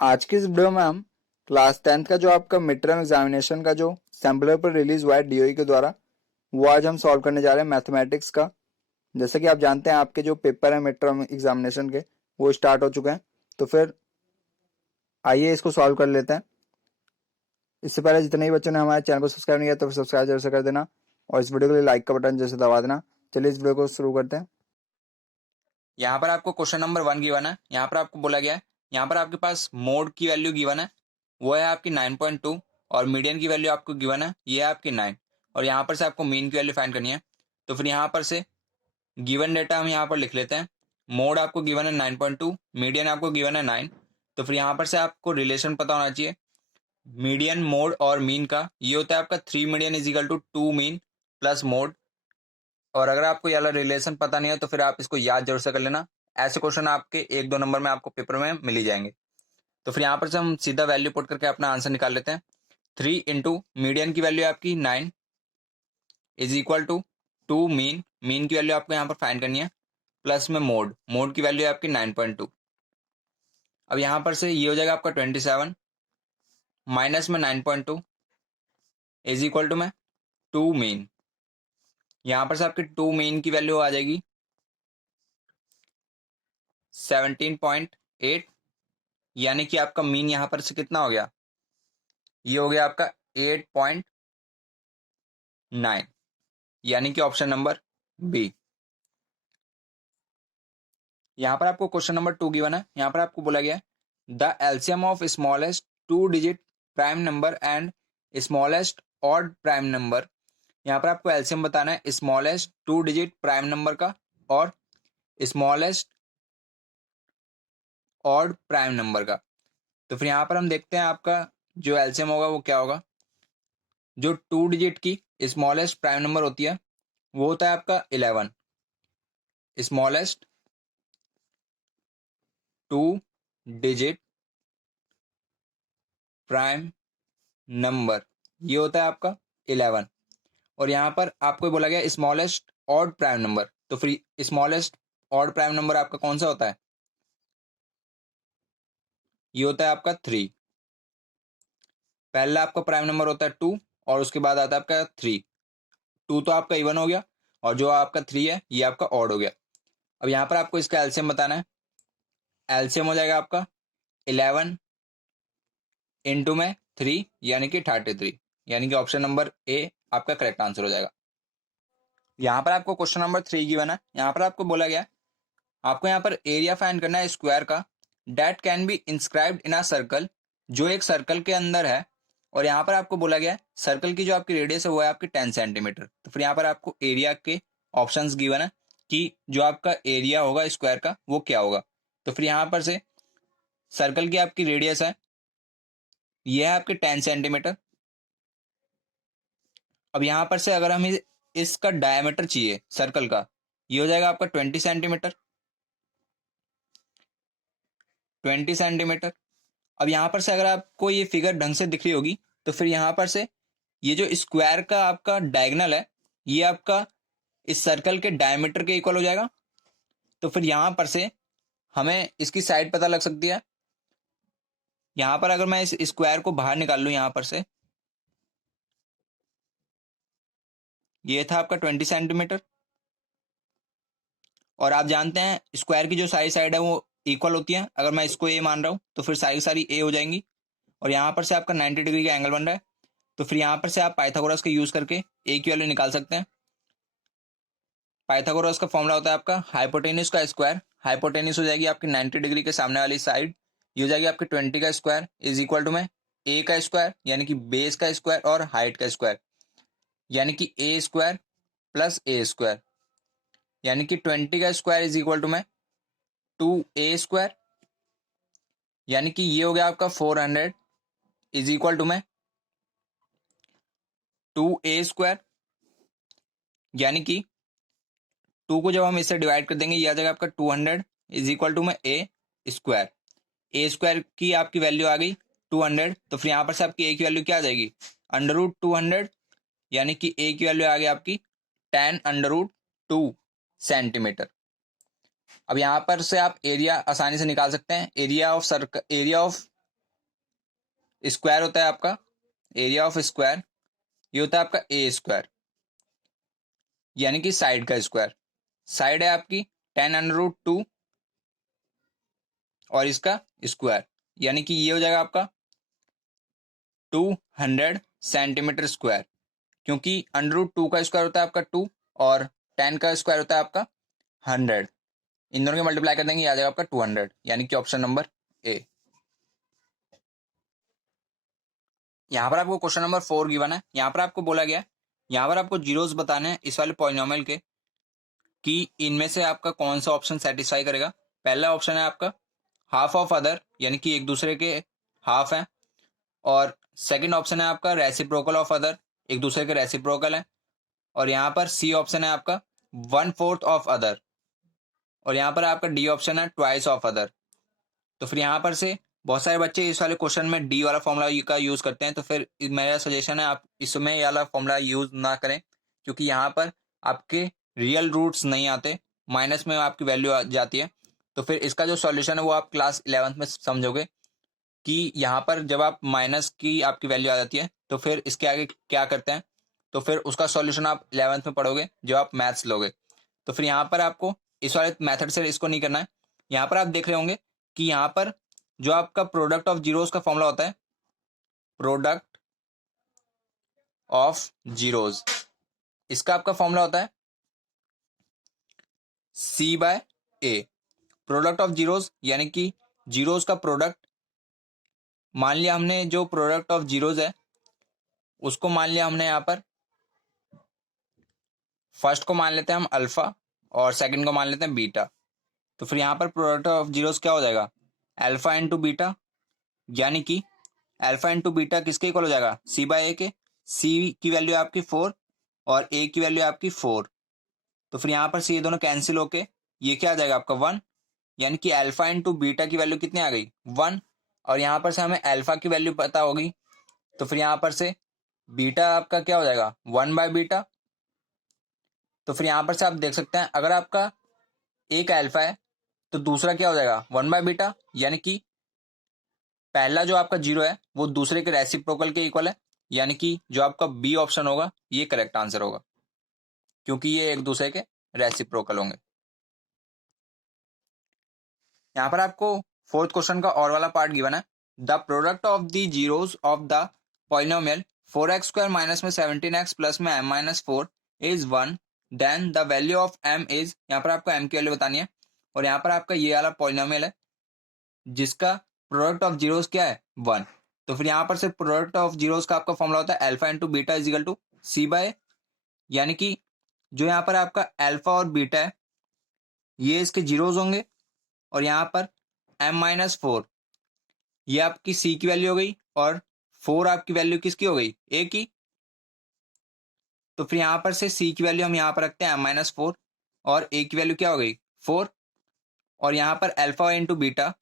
आज की इस वीडियो में हम क्लास 10th का जो आपका मिड टर्म एग्जामिनेशन का जो सैम्पलर पर रिलीज हुआ है डीओई के द्वारा, वो आज हम सॉल्व करने जा रहे हैं मैथमेटिक्स का। जैसे कि आप जानते हैं आपके जो पेपर है मिड टर्म एग्जामिनेशन के वो स्टार्ट हो चुके हैं। तो फिर आइए इसको सॉल्व कर लेते हैं। इससे पहले जितने ही बच्चों ने हमारे चैनल को सब्सक्राइब नहीं किया तो सब्सक्राइब जरूर से कर देना और इस वीडियो के लिए लाइक का बटन जैसे दबा देना। चलिए इस वीडियो को शुरू करते हैं। यहाँ पर आपको क्वेश्चन नंबर 1 गिवन है। यहाँ पर आपको बोला गया है, यहाँ पर आपके पास मोड की वैल्यू गिवन है, वो है आपकी 9.2 और मीडियन की वैल्यू आपको गिवन है, ये है आपकी 9। और यहाँ पर से आपको मीन की वैल्यू फाइंड करनी है। तो फिर यहाँ पर से गिवन डेटा हम यहाँ पर लिख लेते हैं। मोड आपको गिवन है 9.2, मीडियन आपको गिवन है 9। तो फिर यहाँ पर से आपको रिलेशन पता होना चाहिए मीडियन, मोड और मीन का। ये होता है आपका 3 median is equal to 2 mean plus mode. और अगर आपको ये वाला रिलेशन पता नहीं है तो फिर आप इसको याद जरूर से कर लेना। ऐसे क्वेश्चन आपके 1-2 नंबर में आपको पेपर में मिल ही जाएंगे। तो फिर यहाँ पर से हम सीधा वैल्यू पुट करके अपना आंसर निकाल लेते हैं। 3 इंटू मीडियन की वैल्यू आपकी 9 is equal to 2 mean, mean की वैल्यू आपको यहाँ पर फाइंड करनी है, प्लस में मोड, मोड की वैल्यू है आपकी 9.2। अब यहाँ पर से ये हो जाएगा आपका 27 माइनस में 9.2 इज इक्वल टू में 2 मीन। यहाँ पर से आपकी 2 मीन की वैल्यू आ जाएगी 17.8, यानी कि आपका मीन यहाँ पर से कितना हो गया, ये हो गया आपका 8.9, यानी कि ऑप्शन नंबर बी। यहाँ पर आपको क्वेश्चन नंबर 2 गिवन है। यहाँ पर आपको बोला गया the LCM of smallest 2 digit prime number and smallest odd prime number. यहाँ पर आपको एलसीएम बताना है स्मॉलेस्ट 2 डिजिट प्राइम नंबर का और स्मॉलेस्ट ऑड प्राइम नंबर का। तो फिर यहाँ पर हम देखते हैं आपका जो एलसीएम होगा वो क्या होगा। जो 2 डिजिट की स्मॉलेस्ट प्राइम नंबर होती है वो होता है आपका 11। स्मॉलेस्ट 2 डिजिट प्राइम नंबर ये होता है आपका 11। और यहाँ पर आपको बोला गया स्मॉलेस्ट ऑड प्राइम नंबर, तो फिर स्मॉलेस्ट ऑड प्राइम नंबर आपका कौन सा होता है, ये होता है आपका 3। पहला आपका प्राइम नंबर होता है 2 और उसके बाद आता है आपका 3। 2 तो आपका इवन हो गया और जो आपका 3 है ये आपका ऑड हो गया। अब यहाँ पर आपको इसका एलसीएम बताना है। एलसीएम हो जाएगा आपका 11 इंटू में 3 यानी कि 33, यानी कि ऑप्शन नंबर ए आपका करेक्ट आंसर हो जाएगा। यहाँ पर आपको क्वेश्चन नंबर 3 गिवन है। यहाँ पर आपको बोला गया आपको यहाँ पर एरिया फाइंड करना है स्क्वायर का date can be inscribed in a circle, जो एक सर्कल के अंदर है। और यहाँ पर आपको बोला गया सर्कल की जो आपकी रेडियस है वो है आपकी 10 सेंटीमीटर। तो फिर यहाँ पर आपको एरिया के ऑप्शंस गिवन है कि जो आपका एरिया होगा स्क्वायर का वो क्या होगा। तो फिर यहाँ पर से सर्कल की आपकी रेडियस है, ये है आपके 10 सेंटीमीटर। अब यहाँ पर से अगर हमें इसका डायमीटर चाहिए सर्कल का, ये हो जाएगा आपका 20 सेंटीमीटर। 20 सेंटीमीटर। अब यहाँ पर से अगर आपको ये फिगर ढंग से दिख रही होगी तो फिर यहाँ पर से ये जो स्क्वायर का आपका डायगोनल है ये आपका इस सर्कल के डायमीटर के इक्वल हो जाएगा। तो फिर यहाँ पर से हमें इसकी साइड पता लग सकती है। यहाँ पर अगर मैं इस स्क्वायर को बाहर निकाल लूँ, यहाँ पर से ये था आपका 20 सेंटीमीटर और आप जानते हैं स्क्वायर की जो सारी साइड है वो इक्वल होती है। अगर मैं इसको ए मान रहा हूँ तो फिर सारी सारी ए हो जाएंगी और यहाँ पर से आपका 90 डिग्री का एंगल बन रहा है। तो फिर यहाँ पर से आप पाइथागोरस का यूज करके ए की वैल्यू निकाल सकते हैं। पाइथागोरस का फॉर्मूला होता है आपका हाइपोटेन्यूज का स्क्वायर। हाइपोटेन्यूज हो जाएगी आपकी 90 डिग्री के सामने वाली साइड, ये हो जाएगी आपकी 20 का स्क्वायर इज इक्वल टू में ए का स्क्वायर यानी कि बेस का स्क्वायर और हाइट का स्क्वायर, यानी कि ए स्क्वायर प्लस ए स्क्वायर, यानी कि 20 का स्क्वायर इज इक्वल टू में 2a स्क्वायर, यानी कि ये हो गया आपका 400 इज इक्वल टू में 2a स्क्वायर, यानी कि 2 को जब हम इससे डिवाइड कर देंगे ये आ जाएगा आपका 200 इज इक्वल टू में ए स्क्वायर। ए स्क्वायर की आपकी वैल्यू आ गई 200, तो फिर यहाँ पर से आपकी ए की वैल्यू क्या आ जाएगी, अंडर रूट 200, यानी कि ए की वैल्यू आ गई आपकी 10 अंडर रूट 2 सेंटीमीटर। अब यहाँ पर से आप एरिया आसानी से निकाल सकते हैं। एरिया ऑफ स्क्वायर होता है आपका, एरिया ऑफ स्क्वायर, ये होता है आपका ए स्क्वायर, यानी कि साइड का स्क्वायर। साइड है आपकी 10√2 और इसका स्क्वायर, यानी कि ये हो जाएगा आपका 200 सेंटीमीटर स्क्वायर, क्योंकि √2 का स्क्वायर होता है आपका 2 और 10 का स्क्वायर होता है आपका 100। इन दोनों के मल्टीप्लाई कर देंगे, आ जाएगा आपका 200, यानी कि ऑप्शन नंबर ए। यहाँ पर आपको क्वेश्चन नंबर 4 गिवन है। यहाँ पर आपको बोला गया, यहाँ पर आपको जीरोस बताने हैं इस वाले पॉलिनोमियल के, कि इनमें से आपका कौन सा ऑप्शन सेटिस्फाई करेगा। पहला ऑप्शन है आपका हाफ ऑफ अदर, यानी कि एक दूसरे के हाफ है, और सेकंड ऑप्शन है आपका रेसिप्रोकल ऑफ अदर, एक दूसरे के रेसिप्रोकल है, और यहाँ पर सी ऑप्शन है आपका 1/4 ऑफ अदर, और यहाँ पर आपका डी ऑप्शन है ट्वाइस ऑफ अदर। तो फिर यहाँ पर से बहुत सारे बच्चे इस वाले क्वेश्चन में डी वाला फॉर्मूला का यूज करते हैं, तो फिर मेरा सजेशन है आप इसमें ये वाला फॉर्मूला यूज ना करें, क्योंकि यहाँ पर आपके रियल रूट्स नहीं आते, माइनस में आपकी वैल्यू आ जाती है। तो फिर इसका जो सॉल्यूशन है वो आप क्लास 11th में समझोगे, कि यहाँ पर जब आप माइनस की आपकी वैल्यू आ जाती है तो फिर इसके आगे क्या करते हैं, तो फिर उसका सॉल्यूशन आप 11th में पढ़ोगे जब आप मैथ्स लोगे। तो फिर यहाँ पर आपको इस वाले मेथड से इसको नहीं करना है। यहाँ पर आप देख रहे होंगे कि यहाँ पर जो आपका प्रोडक्ट ऑफ जीरोस का फॉर्मूला होता है, प्रोडक्ट ऑफ जीरोस, इसका आपका फॉर्मूला होता है C/A। प्रोडक्ट ऑफ जीरोस यानी कि जीरोस का प्रोडक्ट, मान लिया हमने जो प्रोडक्ट ऑफ जीरोस है उसको मान लिया हमने यहाँ पर, फर्स्ट को मान लेते हैं हम अल्फा और सेकंड को मान लेते हैं बीटा। तो फिर यहाँ पर प्रोडक्ट ऑफ जीरोस क्या हो जाएगा, अल्फा इंटू बीटा, यानी कि अल्फा इंटू बीटा किसके इक्वल हो जाएगा, C/A के। C की वैल्यू आपकी 4 और A की वैल्यू आपकी 4। तो फिर यहाँ पर से ये दोनों कैंसिल होके ये क्या आ जाएगा आपका 1, यानी कि अल्फा इंटू बीटा की वैल्यू कितनी आ गई 1, और यहाँ पर से हमें अल्फा की वैल्यू पता होगी, तो फिर यहाँ पर से बीटा आपका क्या हो जाएगा 1/बीटा। तो फिर यहाँ पर से आप देख सकते हैं अगर आपका एक अल्फा है तो दूसरा क्या हो जाएगा 1/बीटा, यानी कि पहला जो आपका जीरो है वो दूसरे के रेसिप्रोकल के इक्वल है, यानी कि जो आपका बी ऑप्शन होगा ये करेक्ट आंसर होगा, क्योंकि ये एक दूसरे के रेसिप्रोकल होंगे। यहाँ पर आपको फोर्थ क्वेश्चन का और वाला पार्ट गिवन है, the product of the zeros of the polynomial 4x² minus में 17x प्लस में m-4 is 1, then the value of m is, यहाँ पर आपको m की वैल्यू बतानी है, और यहाँ पर आपका ये वाला पॉलिनोमियल है जिसका प्रोडक्ट ऑफ जीरोस क्या है 1। तो फिर यहाँ पर से प्रोडक्ट ऑफ जीरोस का आपका फॉर्मूला होता है alpha into beta is equal to C/A, यानी कि जो यहाँ पर आपका अल्फा और बीटा है ये इसके जीरोस होंगे, और यहाँ पर m-4 ये आपकी C की वैल्यू हो गई, और 4 आपकी वैल्यू किसकी हो गई A की। तो फिर यहाँ पर से C की वैल्यू हम यहाँ पर रखते हैं m-4 और A की वैल्यू क्या हो गई 4, और यहाँ पर अल्फा इंटू बीटा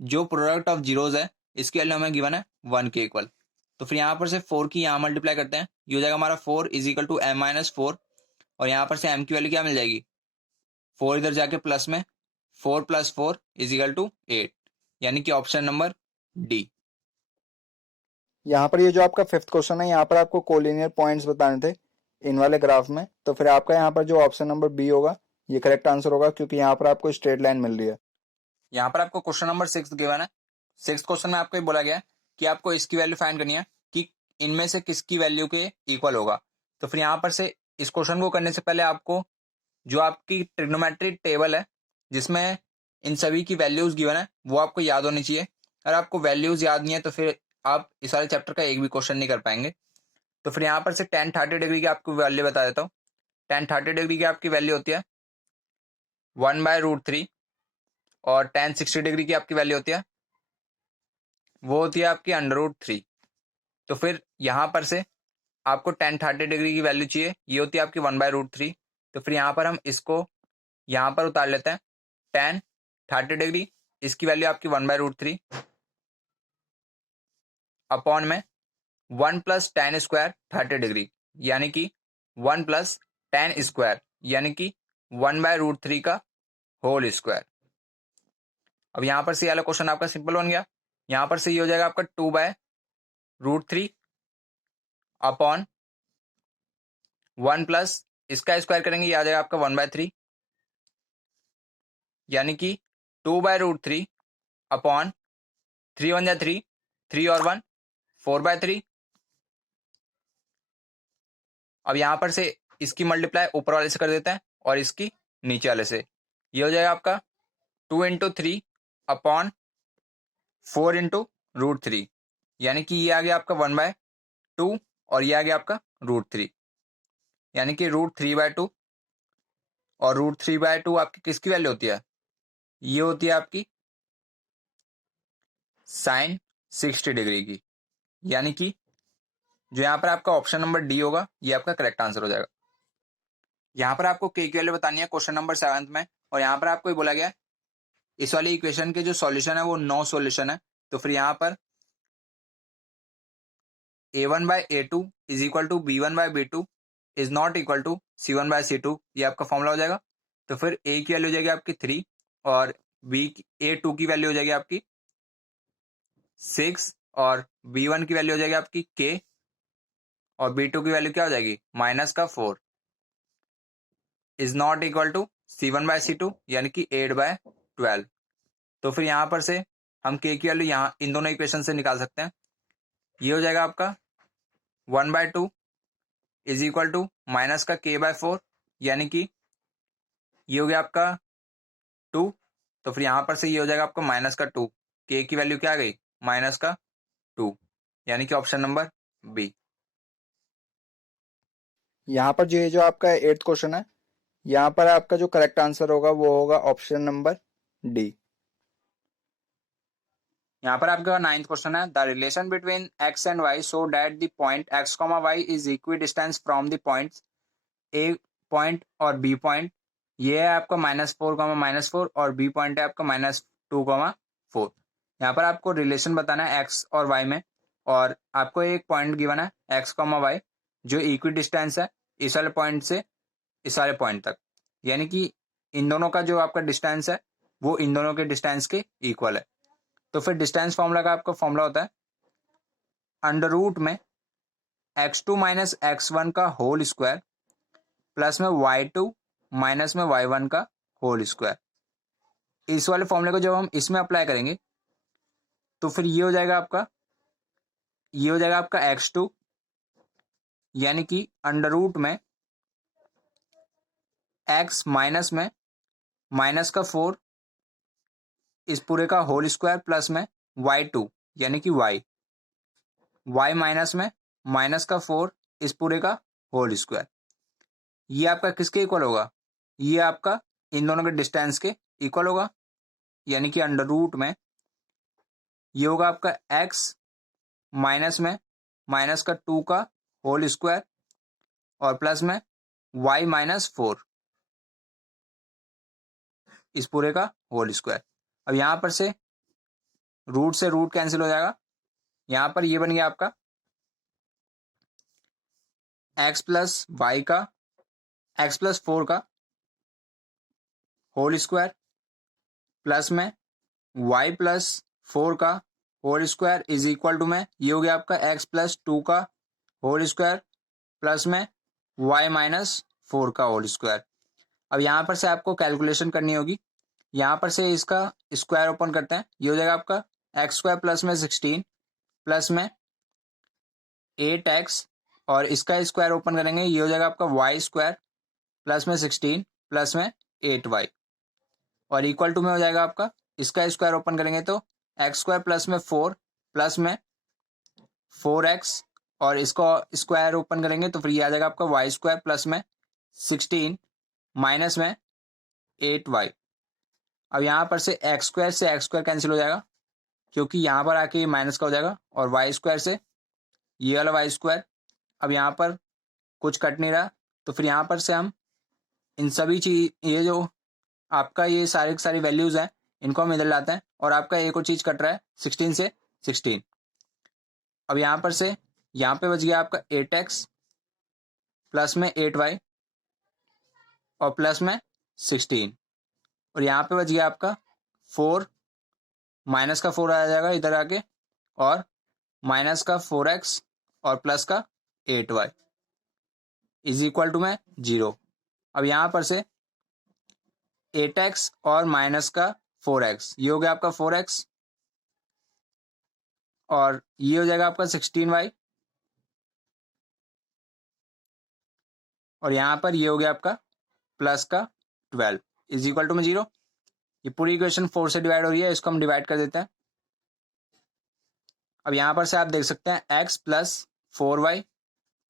जो प्रोडक्ट ऑफ जीरोस है इसकी वैल्यू हमें गिवन है 1 के इक्वल। तो फिर यहाँ पर से 4 की यहाँ मल्टीप्लाई करते हैं, ये हो जाएगा हमारा 4 इज इक्वल टू m-4, और यहाँ पर से m की वैल्यू क्या मिल जाएगी 4 इधर जाके प्लस में 4 + 4 इज इक्वल टू 8, यानी कि ऑप्शन नंबर डी। यहाँ पर ये जो आपका फिफ्थ क्वेश्चन है, यहाँ पर आपको कोलिनियर पॉइंट्स बताने थे इन वाले ग्राफ में, तो फिर आपका यहाँ पर जो ऑप्शन नंबर बी होगा ये करेक्ट आंसर होगा, क्योंकि यहाँ पर आपको स्ट्रेट लाइन मिल रही है। यहाँ पर आपको क्वेश्चन नंबर 6 गिवन है। 6 क्वेश्चन में आपको ये बोला गया है कि आपको इसकी वैल्यू फाइंड करनी है कि इनमें से किसकी वैल्यू के इक्वल होगा। तो फिर यहाँ पर से इस क्वेश्चन को करने से पहले आपको जो आपकी ट्रिग्नोमेट्री टेबल है जिसमें इन सभी की वैल्यूज गिवन है वो आपको याद होनी चाहिए। अगर आपको वैल्यूज याद नहीं है तो फिर आप इस वाले चैप्टर का एक भी क्वेश्चन नहीं कर पाएंगे। तो फिर यहाँ पर से tan 30 डिग्री की आपको वैल्यू बता देता हूँ। tan 30 डिग्री की आपकी वैल्यू होती है 1/√3, और tan 60 डिग्री की आपकी वैल्यू होती है वो होती है आपकी √3। तो फिर यहाँ पर से आपको tan 30 डिग्री की वैल्यू चाहिए, ये होती है आपकी 1/√3। तो फिर यहाँ पर हम इसको यहाँ पर उतार लेते हैं, tan 30 डिग्री इसकी वैल्यू आपकी 1/√3 अपॉन में 1 + tan² 30 डिग्री, यानी कि 1 + tan² यानी कि 1/√3 का होल स्क्वायर। अब यहाँ पर से ये वाला क्वेश्चन आपका सिंपल बन गया। यहाँ पर से ये हो जाएगा आपका 2/√3 √3 अपॉन 1 प्लस इसका स्क्वायर करेंगे, ये आ जाएगा आपका 1/3, यानी कि 2/√3 अपॉन 3 1 जा 3, 3 और 1 4/3। अब यहां पर से इसकी मल्टीप्लाई ऊपर वाले से कर देते हैं और इसकी नीचे वाले से, ये हो जाएगा आपका 2 × 3 अपॉन 4 × √3, यानी कि ये आ गया आपका 1/2 और ये आ गया आपका √3, यानी कि √3/2। और √3/2 आपकी किसकी वैल्यू होती है? ये होती है आपकी साइन 60 डिग्री की, यानी कि जो यहाँ पर आपका ऑप्शन नंबर डी होगा ये आपका करेक्ट आंसर हो जाएगा। यहाँ पर आपको के की वैल्यू बतानी है क्वेश्चन नंबर 7 में, और यहाँ पर आपको ये बोला गया है इस वाली इक्वेशन के जो सॉल्यूशन है वो नो सॉल्यूशन है। तो फिर यहाँ पर a1/a2 is equal to b1/b2 is not equal to c1/c2, ये आपका फॉर्मूला हो जाएगा। तो फिर a की वैल्यू हो जाएगी आपकी 3 और a2 की वैल्यू हो जाएगी आपकी 6 और b1 की वैल्यू हो जाएगी आपकी k और b2 की वैल्यू क्या हो जाएगी -4 is not equal to c1/c2, यानी कि 8/12। तो फिर यहां पर से हम k की वैल्यू यहाँ इन दोनों इक्वेशन से निकाल सकते हैं। ये हो जाएगा आपका 1/2 इज इक्वल टू माइनस का k/4, यानी कि ये हो गया आपका 2। तो फिर यहां पर से ये हो जाएगा आपका -2, k की वैल्यू क्या आ गई -2, यानी कि ऑप्शन नंबर बी। यहाँ पर जो ये जो आपका 8th क्वेश्चन है, यहाँ पर आपका जो करेक्ट आंसर होगा वो होगा ऑप्शन नंबर डी। यहाँ पर आपका 9th क्वेश्चन है, the relation between x and y so that the point x, y is equi distance from the point A point और बी पॉइंट। ये है आपका -4, और बी पॉइंट है आपका -2, 4। यहाँ पर आपको रिलेशन बताना है x और y में, और आपको एक पॉइंट गिवन है x, y जो इक्वी डिस्टेंस है इस वाले पॉइंट से इस वाले पॉइंट तक, यानी कि इन दोनों का जो आपका डिस्टेंस है वो इन दोनों के डिस्टेंस के इक्वल है। तो फिर डिस्टेंस फॉर्मूला का आपका फॉर्मूला होता है अंडर रूट में x2 - x1 का होल स्क्वायर प्लस में y2 माइनस में y1 का होल स्क्वायर। इस वाले फॉर्मूले को जब हम इसमें अप्लाई करेंगे तो फिर ये हो जाएगा आपका x2, यानी कि अंडर रूट में x माइनस में -4 इस पूरे का होल स्क्वायर प्लस में y2, यानी कि y माइनस में -4 इस पूरे का होल स्क्वायर। ये आपका किसके इक्वल होगा? ये आपका इन दोनों के डिस्टेंस के इक्वल होगा, यानी कि अंडर रूट में ये होगा आपका x माइनस में -2 का होल स्क्वायर और प्लस में y -4 इस पूरे का होल स्क्वायर। अब यहां पर से रूट कैंसिल हो जाएगा, यहां पर ये बन गया आपका x प्लस 4 का होल स्क्वायर प्लस में y प्लस 4 का whole square is equal to में ये हो गया आपका x प्लस 2 का होल स्क्वायर प्लस में y -4 का होल स्क्वायर। अब यहाँ पर से आपको कैलकुलेशन करनी होगी, यहाँ पर से इसका स्क्वायर ओपन करते हैं, ये हो जाएगा आपका x² प्लस में 16 प्लस में 8x और इसका स्क्वायर ओपन करेंगे, ये हो जाएगा आपका y² प्लस में 16 प्लस में 8y और इक्वल टू में हो जाएगा आपका इसका स्क्वायर ओपन करेंगे तो x² प्लस में 4 प्लस में 4x और इसको स्क्वायर ओपन करेंगे तो फिर ये आ जाएगा आपका y² प्लस में 16 माइनस में 8y। अब यहाँ पर से x² कैंसिल हो जाएगा क्योंकि यहाँ पर आके ये माइनस का हो जाएगा और y² से ये वाला y²। अब यहाँ पर कुछ कट नहीं रहा तो फिर यहाँ पर से हम इन सभी चीज ये जो आपका ये सारी वैल्यूज हैं इनको हम इधर लाते हैं और आपका एक और चीज कट रहा है 16 से 16। अब यहाँ पर से यहाँ पे बच गया आपका 8x प्लस में 8y और प्लस में 16 और यहाँ पे बच गया आपका 4 माइनस का 4 आ जाएगा इधर आके और माइनस का 4x और प्लस का 8y इज इक्वल टू में 0। अब यहाँ पर से 8x और माइनस का 4x, ये हो गया आपका 4x और ये हो जाएगा आपका 16y और यहाँ पर ये हो गया आपका प्लस का 12 इज इक्वल टू में 0। ये पूरी इक्वेशन 4 से डिवाइड हो रही है, इसको हम डिवाइड कर देते हैं। अब यहाँ पर से आप देख सकते हैं x प्लस 4y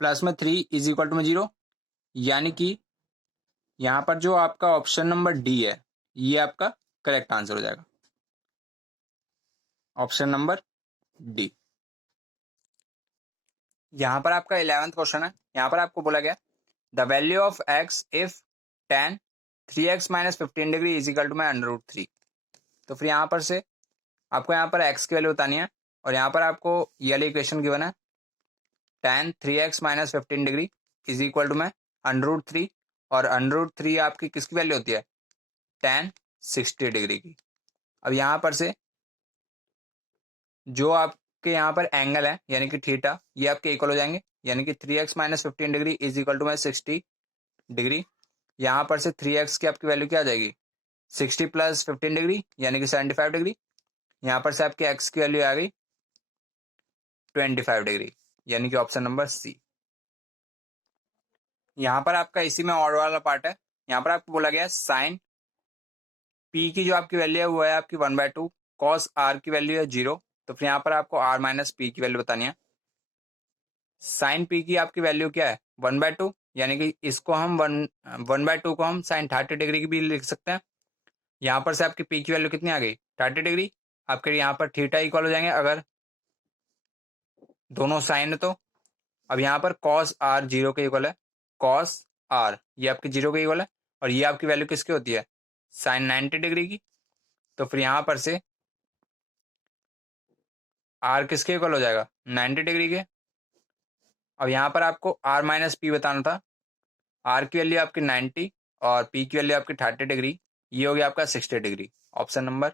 प्लस में 3 इज इक्वल टू में 0, यानी कि यहाँ पर जो आपका ऑप्शन नंबर डी है ये आपका करेक्ट आंसर हो जाएगा, ऑप्शन नंबर डी। यहाँ पर आपका 11th क्वेश्चन है। यहाँ पर आपको बोला गया the value of x if tan 3x minus 15 degree is equal to में √3। तो फिर यहाँ पर से आपको यहाँ पर x की वैल्यू बतानी है और यहाँ पर आपको ये वाली इक्वेशन गिवन है tan 3x minus 15 degree is equal to में √3 और √3 आपकी किसकी वैल्यू होती है, tan 60 डिग्री की। अब यहाँ पर से जो आपके यहाँ पर एंगल है यानी कि थीटा, ये आपके इक्वल हो जाएंगे, यानी कि 3x minus 15 degree is equal to में 60 डिग्री। यहाँ पर से 3x की आपकी वैल्यू क्या आ जाएगी, 60 प्लस 15 डिग्री यानी कि 75 डिग्री। यहाँ पर से आपकी x की वैल्यू आ गई 25 डिग्री, यानी कि ऑप्शन नंबर सी। यहाँ पर आपका इसी में और वाला पार्ट है। यहाँ पर आपको बोला गया साइन p की जो आपकी वैल्यू है वो है आपकी 1/2, कॉस r की वैल्यू है 0। तो फिर यहाँ पर आपको r माइनस पी की वैल्यू बतानी है। साइन p की आपकी वैल्यू क्या है, 1/2, यानी कि इसको हम 1/2 को हम साइन 30 डिग्री की भी लिख सकते हैं। यहाँ पर से आपकी p की वैल्यू कितनी आ गई, 30 डिग्री। आपके यहाँ पर थीटा इक्वल हो जाएंगे अगर दोनों साइन है तो। अब यहाँ पर कॉस r 0 के इक्वल है, कॉस r ये आपकी 0 के इक्वल है और ये आपकी वैल्यू किसकी होती है, साइन 90 डिग्री की। तो फिर यहाँ पर से r किसके इक्वल हो जाएगा, 90 डिग्री के। अब यहाँ पर आपको r माइनस पी बताना था। r की वैल्यू आपकी 90 और p की वैल्यू आपकी 30 डिग्री, ये हो गया आपका 60 डिग्री, ऑप्शन नंबर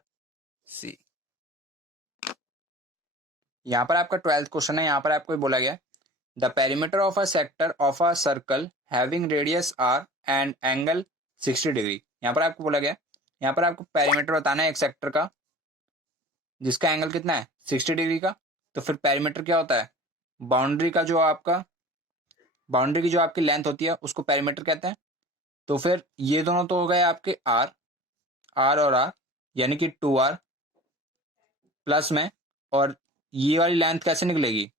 सी। यहाँ पर आपका 12th क्वेश्चन है। यहाँ पर आपको बोला गया the perimeter of a sector of a circle having radius r and angle 60 degree. यहाँ पर आपको बोला गया, यहाँ पर आपको पेरीमीटर बताना है एक सेक्टर का जिसका एंगल कितना है, 60 डिग्री का। तो फिर पेरीमीटर क्या होता है, बाउंड्री का जो आपका बाउंड्री की जो आपकी लेंथ होती है उसको पेरीमीटर कहते हैं। तो फिर ये दोनों तो हो गए आपके आर और आर, यानी कि 2r प्लस में, और ये वाली लेंथ कैसे निकलेगी,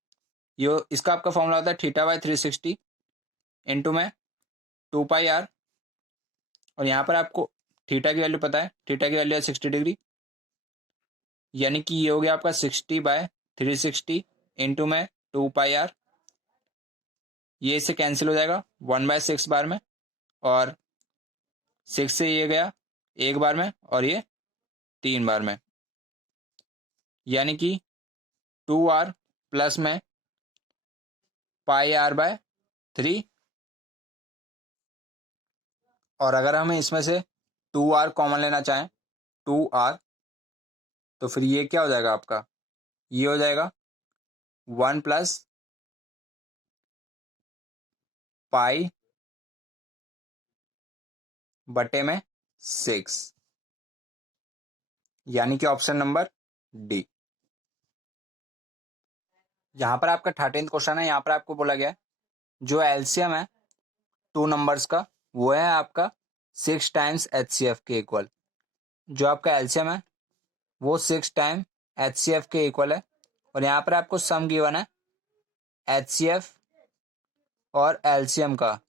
ये इसका आपका फॉर्मूला होता है θ/360 इंटू में 2πr। और यहाँ पर आपको थीटा की वैल्यू पता है, थीटा की वैल्यू है 60 डिग्री, यानी कि ये हो गया आपका 60/360 इंटू में 2πr। ये इससे कैंसिल हो जाएगा 1/6 बार में, और 6 से ये गया एक बार में और ये 3 बार में, यानी कि 2r प्लस में πr/3। और अगर हमें इसमें से 2r कॉमन लेना चाहें, 2r, तो फिर ये क्या हो जाएगा आपका, ये हो जाएगा 1 प्लस पाई बटे में 6, यानी कि ऑप्शन नंबर डी। यहाँ पर आपका 13th क्वेश्चन है। यहाँ पर आपको बोला गया जो एलसीएम है टू नंबर्स का वो है आपका 6 टाइम्स HCF के इक्वल। जो आपका एलसीएम है वो 6 टाइम HCF के इक्वल है। और यहाँ पर आपको सम गिवन है HCF और एलसीएम का,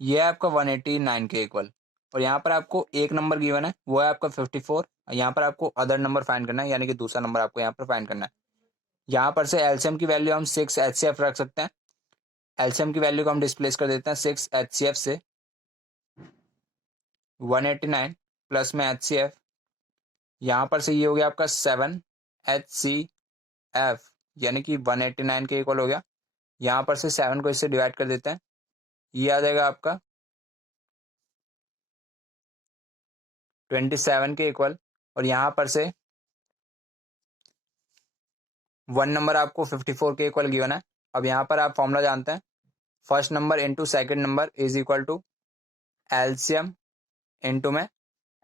ये है आपका 189 के इक्वल। और यहाँ पर आपको एक नंबर गिवन है वो है आपका 54। यहाँ पर आपको अदर नंबर फाइंड करना है, यानी कि दूसरा नंबर आपको यहाँ पर फाइंड करना है। यहाँ पर से एलसीएम की वैल्यू हम 6 HCF रख सकते हैं। एलसीएम की वैल्यू को हम डिस्प्लेस कर देते हैं 6 HCF से, 189 प्लस में HCF, यहाँ पर से ये हो गया आपका 7 HCF, यानी कि 189 के इक्वल हो गया। यहाँ पर से 7 को इससे डिवाइड कर देते हैं, ये आ जाएगा आपका 27 के इक्वल। और यहाँ पर से 1 नंबर आपको 54 के इक्वल गिवन है। अब यहाँ पर आप फॉर्मूला जानते हैं, first number into second number is equal to LCM into में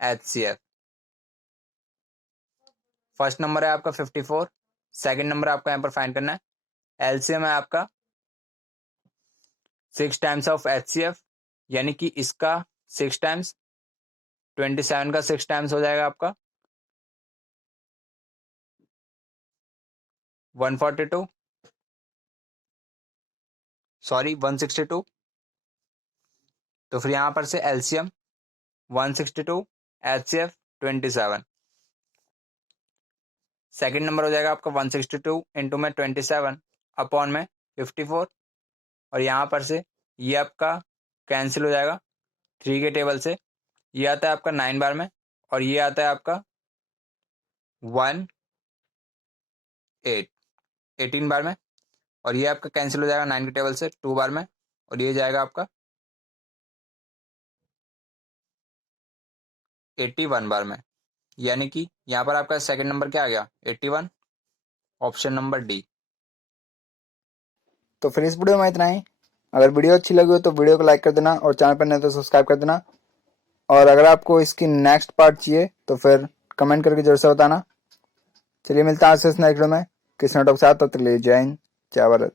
एचसीएफ। फर्स्ट नंबर है आपका 54, सेकेंड नंबर आपको यहाँ पर फाइंड करना है। एलसीएम है आपका 6 टाइम्स ऑफ एचसीएफ, यानी कि इसका 6 टाइम्स, 27 का 6 टाइम्स हो जाएगा आपका 142, सॉरी 162। तो फिर यहाँ पर से एलसीएम 162, एचसीएफ 27। सेकेंड नंबर हो जाएगा आपका 162 इंटू में 27 अपॉन में 54, और यहाँ पर से ये आपका कैंसिल हो जाएगा 3 के टेबल से। ये आता है आपका 9 बार में, और ये आता है आपका 18 बार में, और ये आपका कैंसिल हो जाएगा 9 के टेबल से 2 बार में, और ये जाएगा आपका 81 बार में। यानी कि यहाँ पर आपका सेकंड नंबर क्या आ गया 81, ऑप्शन नंबर डी। तो फिर इस वीडियो में इतना ही। अगर वीडियो अच्छी लगी हो तो वीडियो को लाइक कर देना और चैनल पर नहीं तो सब्सक्राइब कर देना। और अगर आपको इसकी नेक्स्ट पार्ट चाहिए तो फिर कमेंट करके जरूर से बताना। चलिए मिलता है आपसे नेक्स्ट वीडियो में किसी नोट के साथ। तब तक के लिए जय हिंद, जय भारत।